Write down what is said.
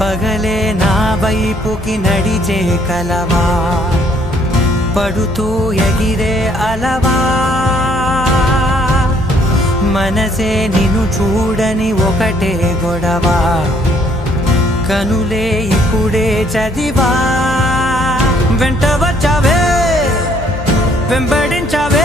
పగలే నా వైపుకి నడిచే కలవా, పడుతూ ఎగిరే అలవా, మనసే నిన్ను చూడని ఒకటే గొడవ, కనులే ఇప్పుడే చదివా, వెంట వచ్చావే వెంబడించావే